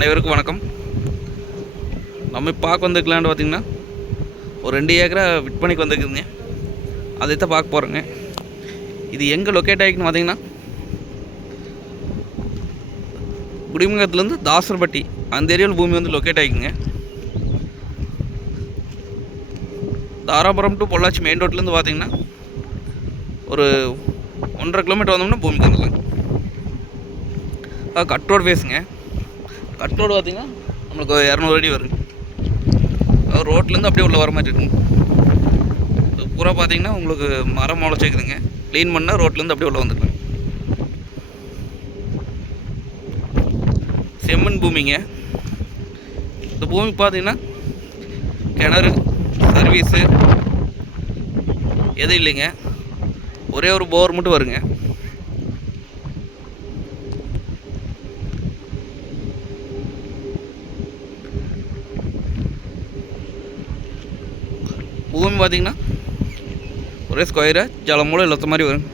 அனைவருக்கும் வணக்கம். நம்ம பார்க்க வந்துக்கலான்னு பார்த்திங்கன்னா ஒரு 2 ஏக்கரா விற்பனைக்கு வந்துருக்குதுங்க. அதை தான் பார்க்க போகிறோங்க. இது எங்கே லொக்கேட் ஆகிக்குன்னு பார்த்திங்கன்னா குடிமங்கலத்துலேருந்து தாசர்பட்டி அந்த ஏரியாவில் பூமி வந்து லொக்கேட் ஆகிக்குங்க. தாராபுரம் டு பொள்ளாச்சி மெயின் ரோட்லேருந்து பார்த்திங்கன்னா ஒரு 1.5 கிலோமீட்டர் வந்தோம்னா பூமிக்கு வந்துடலாங்க. கட் ரோடு பேசுங்க. கட் ரோடு பார்த்திங்கன்னா நம்மளுக்கு 200 அடி வருங்க. ரோட்லேருந்து அப்படியே உள்ள வர மாதிரி இருக்குங்க. பூரா பார்த்திங்கன்னா உங்களுக்கு மரம் முளைச்சிக்குதுங்க. க்ளீன் பண்ணால் ரோட்லேருந்து அப்படியே உள்ள வந்துருக்குங்க. செம்மண் பூமிங்க. இந்த பூமி பார்த்திங்கன்னா கிணறு சர்வீஸு எதுவும் இல்லைங்க. ஒரே ஒரு போர் மட்டும் வருங்க. பூமி பார்த்திங்கன்னா ஒரே ஸ்கொயராக ஜலமூலம் இல்லாத மாதிரி வரும்.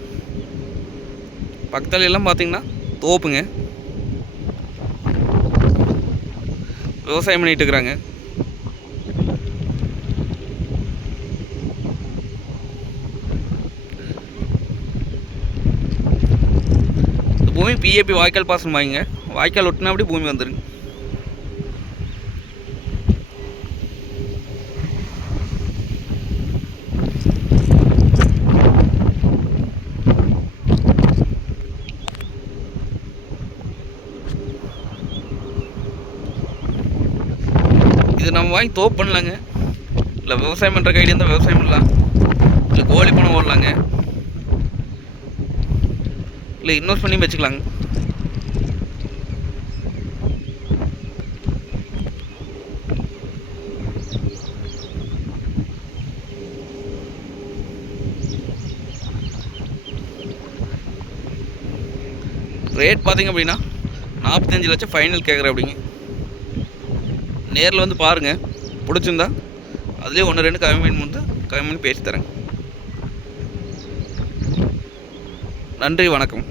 பக்கத்துல எல்லாம் பார்த்திங்கன்னா தோப்புங்க. விவசாயம் பண்ணிகிட்டு இருக்கிறாங்க. இந்த பூமி பிஏபி வாய்க்கால் பாசனம் வாங்கிங்க. வாய்க்கால் ஒட்டினா அப்படி பூமி வந்துருங்க. இது நம்ம வாங்கி தோப்பு பண்ணலாங்க. இல்லை விவசாயம் பண்ணுற கையில் இருந்தால் விவசாயம் பண்ணலாம். இல்லை கோழி பணம் ஓடலாங்க. இல்லை இன்வெஸ்ட் பண்ணி வச்சுக்கலாங்க. ரேட் பார்த்திங்க அப்படின்னா 45 லட்சம் ஃபைனல் கேட்குறேன் அப்படிங்க. நேரில் வந்து பாருங்கள். பிடிச்சிருந்தா அதுலேயே 1-2 கம்மி பண்ணி பேசி தரேங்க. நன்றி, வணக்கம்.